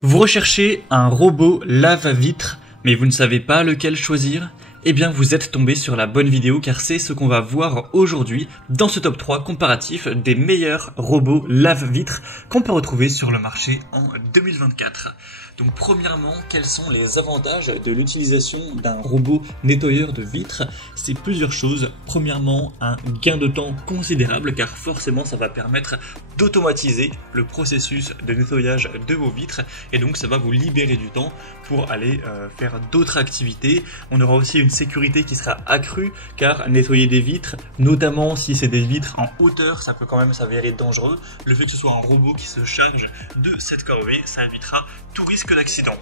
Vous recherchez un robot lave-vitre, mais vous ne savez pas lequel choisir? Eh bien vous êtes tombé sur la bonne vidéo car c'est ce qu'on va voir aujourd'hui dans ce top 3 comparatif des meilleurs robots lave-vitre qu'on peut retrouver sur le marché en 2024. Donc premièrement, quels sont les avantages de l'utilisation d'un robot nettoyeur de vitres? C'est plusieurs choses. Premièrement, un gain de temps considérable car forcément ça va permettre d'automatiser le processus de nettoyage de vos vitres et donc ça va vous libérer du temps pour aller faire d'autres activités. On aura aussi une sécurité qui sera accrue car nettoyer des vitres, notamment si c'est des vitres en hauteur, ça peut quand même s'avérer dangereux. Le fait que ce soit un robot qui se charge de cette corvée, ça évitera tout risque d'accident.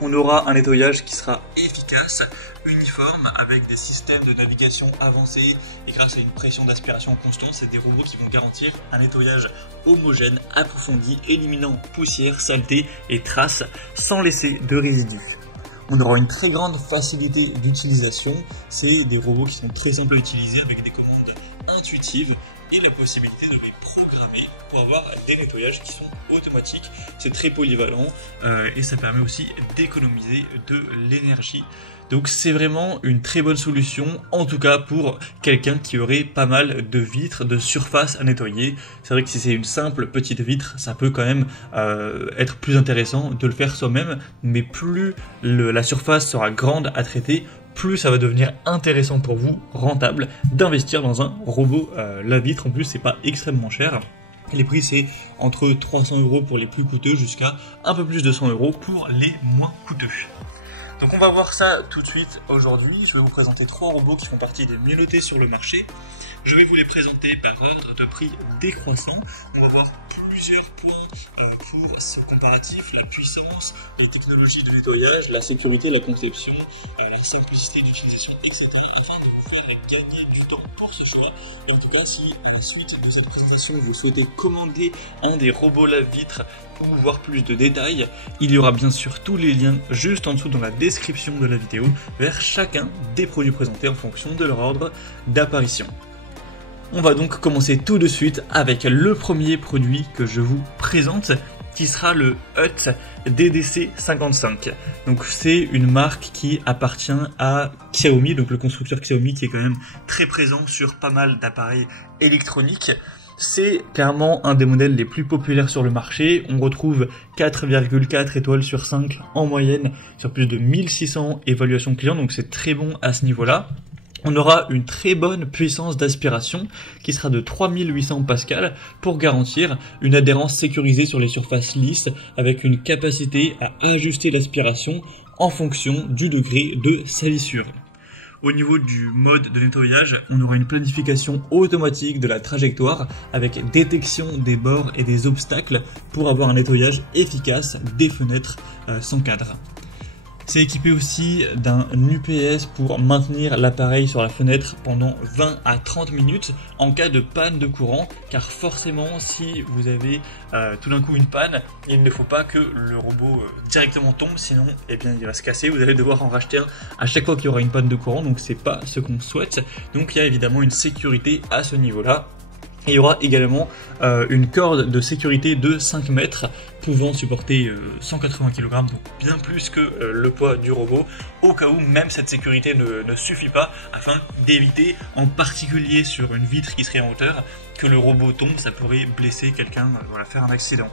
On aura un nettoyage qui sera efficace, uniforme, avec des systèmes de navigation avancés et grâce à une pression d'aspiration constante, c'est des robots qui vont garantir un nettoyage homogène, approfondi, éliminant poussière, saleté et traces sans laisser de résidus. On aura une très grande facilité d'utilisation, c'est des robots qui sont très simples à utiliser avec des commandes intuitives et la possibilité de les programmer pour avoir des nettoyages qui sont automatiques. C'est très polyvalent et ça permet aussi d'économiser de l'énergie. Donc c'est vraiment une très bonne solution, en tout cas pour quelqu'un qui aurait pas mal de vitres, de surface à nettoyer. C'est vrai que si c'est une simple petite vitre, ça peut quand même être plus intéressant de le faire soi-même, mais plus la surface sera grande à traiter, plus ça va devenir intéressant pour vous, rentable, d'investir dans un robot lave-vitre. En plus, c'est pas extrêmement cher. Les prix, c'est entre 300 € pour les plus coûteux jusqu'à un peu plus de 100 € pour les moins coûteux. Donc on va voir ça tout de suite aujourd'hui. Je vais vous présenter 3 robots qui font partie des mieux notés sur le marché. Je vais vous les présenter par ordre de prix décroissant. On va voir plusieurs points pour ce comparatif, la puissance, les technologies de nettoyage, la sécurité, la conception, la simplicité d'utilisation, etc. Afin de vous faire gagner du temps pour ce choix. Et en tout cas, si à la suite de cette présentation, vous souhaitez commander un des robots lave-vitre ou voir plus de détails, il y aura bien sûr tous les liens juste en dessous dans la description de la vidéo vers chacun des produits présentés en fonction de leur ordre d'apparition. On va donc commencer tout de suite avec le premier produit que je vous présente, qui sera le Hut DDC55. Donc c'est une marque qui appartient à Xiaomi, donc le constructeur Xiaomi qui est quand même très présent sur pas mal d'appareils électroniques. C'est clairement un des modèles les plus populaires sur le marché. On retrouve 4,4 étoiles sur 5 en moyenne sur plus de 1600 évaluations clients, donc c'est très bon à ce niveau-là. On aura une très bonne puissance d'aspiration qui sera de 3800 pascal pour garantir une adhérence sécurisée sur les surfaces lisses avec une capacité à ajuster l'aspiration en fonction du degré de salissure. Au niveau du mode de nettoyage, on aura une planification automatique de la trajectoire avec détection des bords et des obstacles pour avoir un nettoyage efficace des fenêtres sans cadre. C'est équipé aussi d'un UPS pour maintenir l'appareil sur la fenêtre pendant 20 à 30 minutes en cas de panne de courant, car forcément si vous avez tout d'un coup une panne, il ne faut pas que le robot directement tombe, sinon eh bien, il va se casser, vous allez devoir en racheter un à chaque fois qu'il y aura une panne de courant, donc c'est pas ce qu'on souhaite. Donc il y a évidemment une sécurité à ce niveau-là. Et il y aura également une corde de sécurité de 5 mètres pouvant supporter 180 kg, donc bien plus que le poids du robot, au cas où même cette sécurité ne suffit pas, afin d'éviter, en particulier sur une vitre qui serait en hauteur, que le robot tombe, ça pourrait blesser quelqu'un, voilà, faire un accident.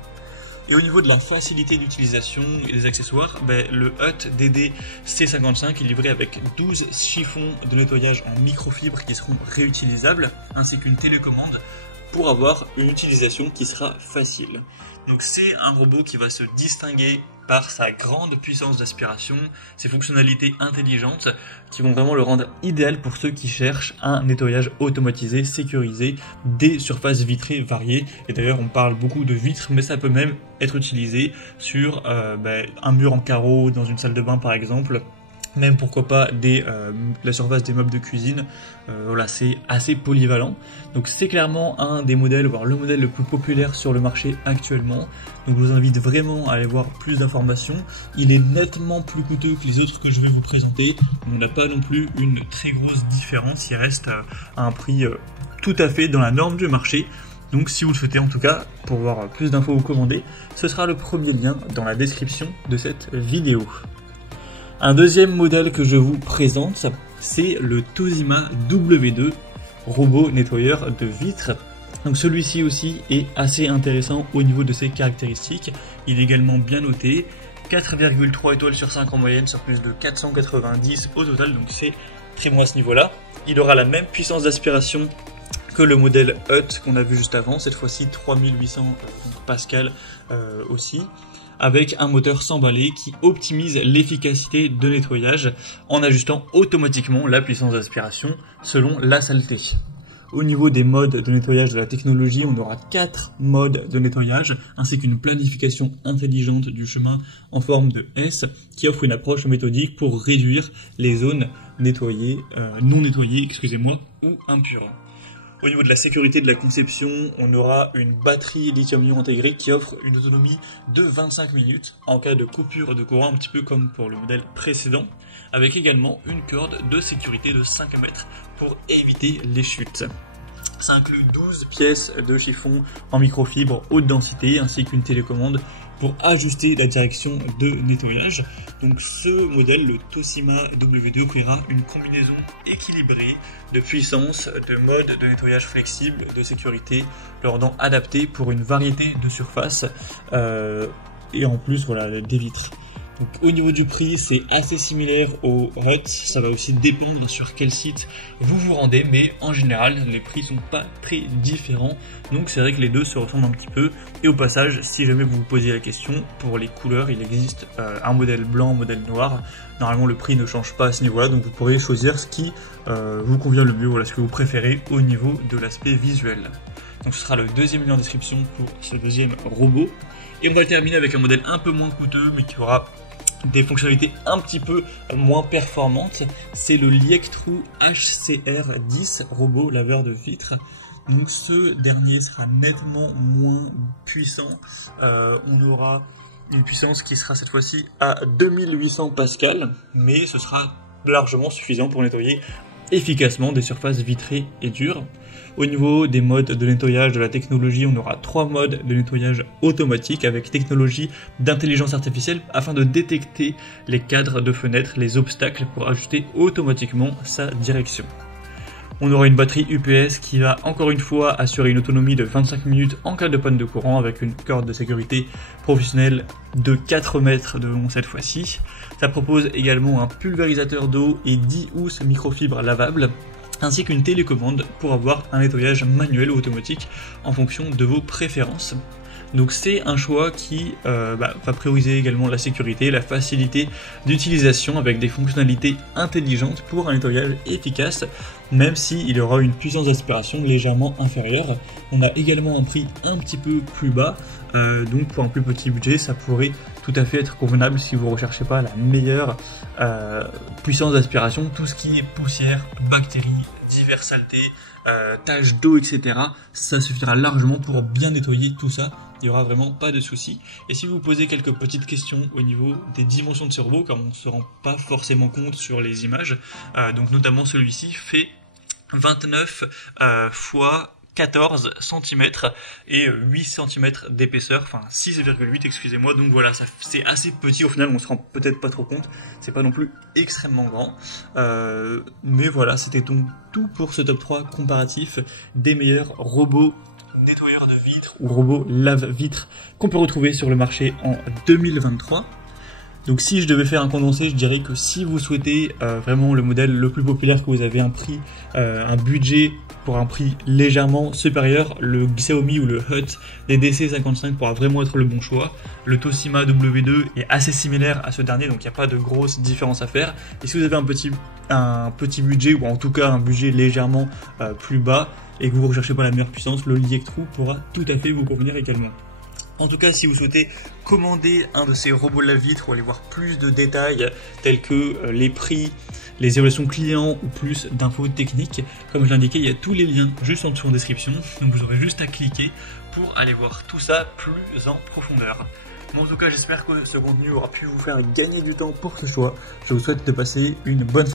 Et au niveau de la facilité d'utilisation et des accessoires, le Hut DDC55 est livré avec 12 chiffons de nettoyage en microfibre qui seront réutilisables, ainsi qu'une télécommande pour avoir une utilisation qui sera facile. Donc c'est un robot qui va se distinguer par sa grande puissance d'aspiration, ses fonctionnalités intelligentes qui vont vraiment le rendre idéal pour ceux qui cherchent un nettoyage automatisé, sécurisé, des surfaces vitrées variées. Et d'ailleurs on parle beaucoup de vitres, mais ça peut même être utilisé sur un mur en carreau dans une salle de bain par exemple. Même pourquoi pas la surface des meubles de cuisine, voilà, c'est assez polyvalent. Donc c'est clairement un des modèles, voire le modèle le plus populaire sur le marché actuellement. Donc je vous invite vraiment à aller voir plus d'informations. Il est nettement plus coûteux que les autres que je vais vous présenter. On n'a pas non plus une très grosse différence, il reste à un prix tout à fait dans la norme du marché. Donc si vous le souhaitez en tout cas, pour voir plus d'infos ou commander, ce sera le premier lien dans la description de cette vidéo. Un deuxième modèle que je vous présente, c'est le Toshiba W2 robot nettoyeur de vitres. Donc celui-ci aussi est assez intéressant au niveau de ses caractéristiques. Il est également bien noté, 4,3 étoiles sur 5 en moyenne sur plus de 490 au total, donc c'est très bon à ce niveau-là. Il aura la même puissance d'aspiration que le modèle Hut qu'on a vu juste avant, cette fois-ci 3800 pascal aussi, avec un moteur sans balai qui optimise l'efficacité de nettoyage en ajustant automatiquement la puissance d'aspiration selon la saleté. Au niveau des modes de nettoyage de la technologie, on aura 4 modes de nettoyage, ainsi qu'une planification intelligente du chemin en forme de S, qui offre une approche méthodique pour réduire les zones nettoyées, non nettoyées, ou impures. Au niveau de la sécurité de la conception, on aura une batterie lithium-ion intégrée qui offre une autonomie de 25 minutes en cas de coupure de courant, un petit peu comme pour le modèle précédent, avec également une corde de sécurité de 5 mètres pour éviter les chutes. Ça inclut 12 pièces de chiffon en microfibre haute densité ainsi qu'une télécommande pour ajuster la direction de nettoyage. Donc ce modèle, le Toshiba W2, offrira une combinaison équilibrée de puissance, de mode de nettoyage flexible, de sécurité, le rendant adapté pour une variété de surfaces et en plus voilà, des vitres. Donc, au niveau du prix, c'est assez similaire au Hut, ça va aussi dépendre sur quel site vous vous rendez, mais en général, les prix sont pas très différents, donc c'est vrai que les deux se ressemblent un petit peu. Et au passage, si jamais vous vous posez la question, pour les couleurs, il existe un modèle blanc, un modèle noir. Normalement, le prix ne change pas à ce niveau-là, donc vous pourrez choisir ce qui vous convient le mieux, voilà, ce que vous préférez au niveau de l'aspect visuel. Donc ce sera le deuxième lien en description pour ce deuxième robot. Et on va le terminer avec un modèle un peu moins coûteux, mais qui aura des fonctionnalités un petit peu moins performantes. C'est le Liectrou HCR10 robot laveur de vitres. Donc ce dernier sera nettement moins puissant. On aura une puissance qui sera cette fois-ci à 2800 pascal, mais ce sera largement suffisant pour nettoyer efficacement des surfaces vitrées et dures. Au niveau des modes de nettoyage de la technologie, on aura 3 modes de nettoyage automatique avec technologie d'intelligence artificielle afin de détecter les cadres de fenêtres, les obstacles pour ajuster automatiquement sa direction. On aura une batterie UPS qui va encore une fois assurer une autonomie de 25 minutes en cas de panne de courant avec une corde de sécurité professionnelle de 4 mètres de long cette fois-ci. Ça propose également un pulvérisateur d'eau et 10 housses microfibres lavables, ainsi qu'une télécommande pour avoir un nettoyage manuel ou automatique en fonction de vos préférences. Donc c'est un choix qui va prioriser également la sécurité, la facilité d'utilisation avec des fonctionnalités intelligentes pour un nettoyage efficace, même s'il aura une puissance d'aspiration légèrement inférieure. On a également un prix un petit peu plus bas, donc pour un plus petit budget, ça pourrait tout à fait être convenable si vous ne recherchez pas la meilleure puissance d'aspiration, tout ce qui est poussière, bactéries, diverses saletés, taches d'eau, etc. Ça suffira largement pour bien nettoyer tout ça. Il n'y aura vraiment pas de souci. Et si vous posez quelques petites questions au niveau des dimensions de ce robot, comme on ne se rend pas forcément compte sur les images, donc notamment celui-ci fait 29 fois 14 cm et 8 cm d'épaisseur, enfin 6,8 excusez-moi, donc voilà, c'est assez petit au final, on se rend peut-être pas trop compte, c'est pas non plus extrêmement grand, mais voilà, c'était donc tout pour ce top 3 comparatif des meilleurs robots nettoyeurs de vitres ou robots lave-vitres qu'on peut retrouver sur le marché en 2023. Donc si je devais faire un condensé, je dirais que si vous souhaitez vraiment le modèle le plus populaire, que vous avez un prix, un budget pour un prix légèrement supérieur, le Xiaomi ou le Hut des DC55 pourra vraiment être le bon choix. Le Toshiba W2 est assez similaire à ce dernier, donc il n'y a pas de grosse différence à faire. Et si vous avez un petit budget, ou en tout cas un budget légèrement plus bas, et que vous ne recherchez pas la meilleure puissance, le Liectrou pourra tout à fait vous convenir également. En tout cas, si vous souhaitez commander un de ces robots lave-vitres ou aller voir plus de détails tels que les prix, les évaluations clients ou plus d'infos techniques, comme je l'indiquais, il y a tous les liens juste en dessous en description, donc vous aurez juste à cliquer pour aller voir tout ça plus en profondeur. Bon, en tout cas, j'espère que ce contenu aura pu vous faire gagner du temps pour ce choix. Je vous souhaite de passer une bonne